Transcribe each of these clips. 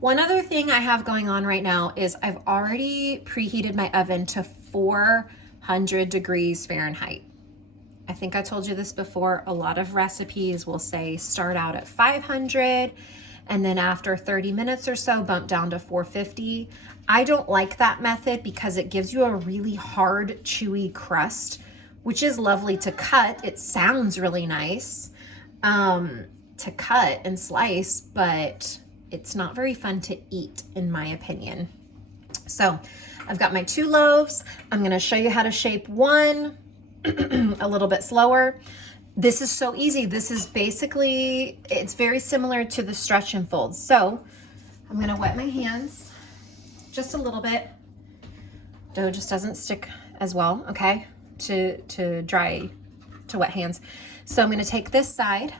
One other thing I have going on right now is I've already preheated my oven to 400 degrees Fahrenheit. I think I told you this before. A lot of recipes will say start out at 500 and then after 30 minutes or so bump down to 450. I don't like that method because it gives you a really hard, chewy crust, which is lovely to cut. It sounds really nice to cut and slice, but it's not very fun to eat, in my opinion. So I've got my 2 loaves. I'm gonna show you how to shape one a little bit slower. This is so easy. This is basically, it's very similar to the stretch and fold. So I'm gonna wet my hands just a little bit. Dough just doesn't stick as well, okay, to wet hands. So I'm gonna take this side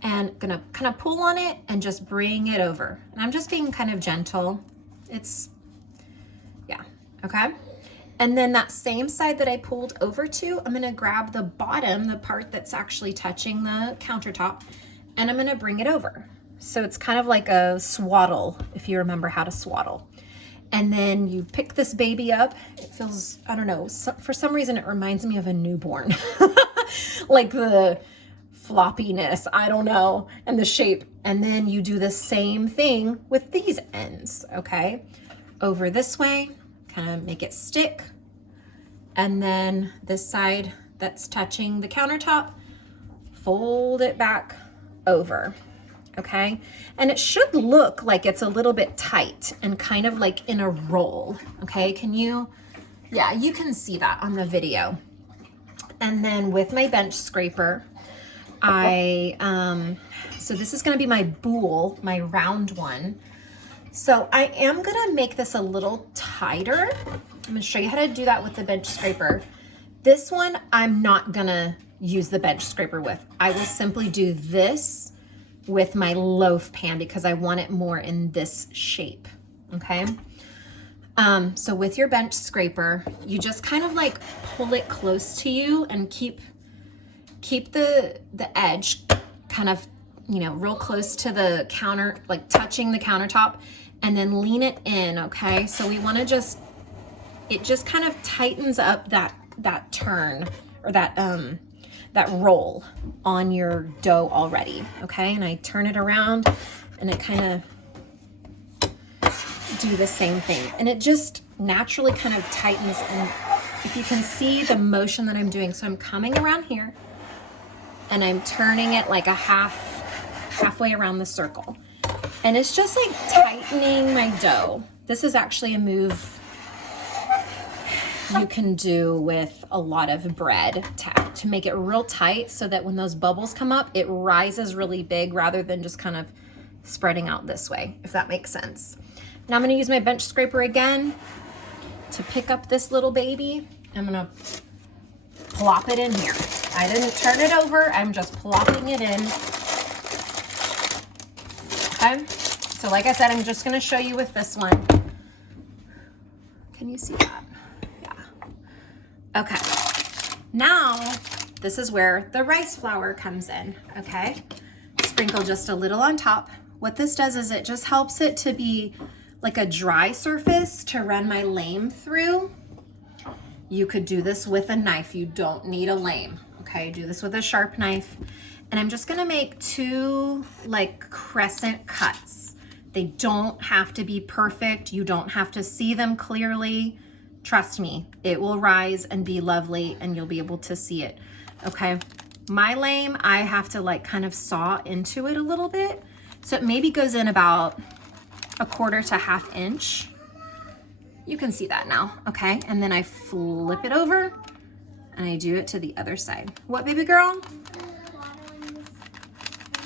and gonna kind of pull on it and just bring it over. And I'm just being kind of gentle. Yeah, okay. And then that same side that I pulled over to, I'm gonna grab the bottom, the part that's actually touching the countertop, and I'm gonna bring it over. So it's kind of like a swaddle, if you remember how to swaddle. And then you pick this baby up. It feels, I don't know, for some reason it reminds me of a newborn. Like the floppiness, I don't know, and the shape. And then you do the same thing with these ends, okay? Over this way, kind of make it stick. And then this side that's touching the countertop, fold it back over, okay? And it should look like it's a little bit tight and kind of like in a roll, okay? Yeah, you can see that on the video. And then with my bench scraper, so this is gonna be my boule, my round one. So I am gonna make this a little tighter. I'm gonna show you how to do that with the bench scraper. This one, I'm not gonna use the bench scraper with. I will simply do this with my loaf pan because I want it more in this shape, okay? So with your bench scraper, you just kind of like pull it close to you and keep the edge kind of, you know, real close to the counter, like touching the countertop, and then lean it in, okay? So we wanna it just kind of tightens up that turn or that roll on your dough already, okay? And I turn it around and it kind of do the same thing. And it just naturally kind of tightens. And if you can see the motion that I'm doing, so I'm coming around here and I'm turning it like halfway around the circle. And it's just like tightening my dough. This is actually a move you can do with a lot of bread to make it real tight so that when those bubbles come up, it rises really big rather than just kind of spreading out this way, if that makes sense. Now I'm gonna use my bench scraper again to pick up this little baby. I'm gonna plop it in here. I didn't turn it over, I'm just plopping it in. Okay, so like I said, I'm just gonna show you with this one. Can you see that? Yeah. Okay, now this is where the rice flour comes in, okay? Sprinkle just a little on top. What this does is it just helps it to be like a dry surface to run my lame through. You could do this with a knife. You don't need a lame, okay? Do this with a sharp knife. And I'm just gonna make 2 like crescent cuts. They don't have to be perfect. You don't have to see them clearly. Trust me, it will rise and be lovely and you'll be able to see it, okay? My lame, I have to like kind of saw into it a little bit. So it maybe goes in about 1/4 to 1/2 inch. You can see that now, okay? And then I flip it over and I do it to the other side. What, baby girl?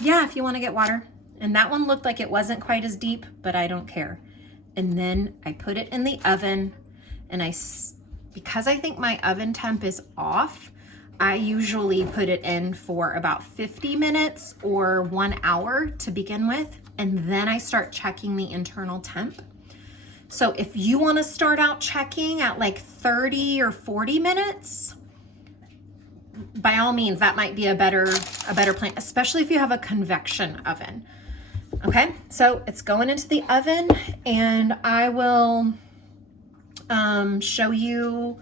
Yeah, if you wanna get water. And that one looked like it wasn't quite as deep, but I don't care. And then I put it in the oven and because I think my oven temp is off, I usually put it in for about 50 minutes or 1 hour to begin with. And then I start checking the internal temp. So if you want to start out checking at like 30 or 40 minutes, by all means, that might be a better plan, especially if you have a convection oven. Okay, so it's going into the oven, and I will show you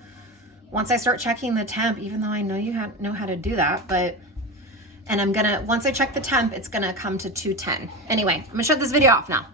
once I start checking the temp, even though I know you know how to do that, and once I check the temp, it's gonna come to 210. Anyway, I'm gonna shut this video off now.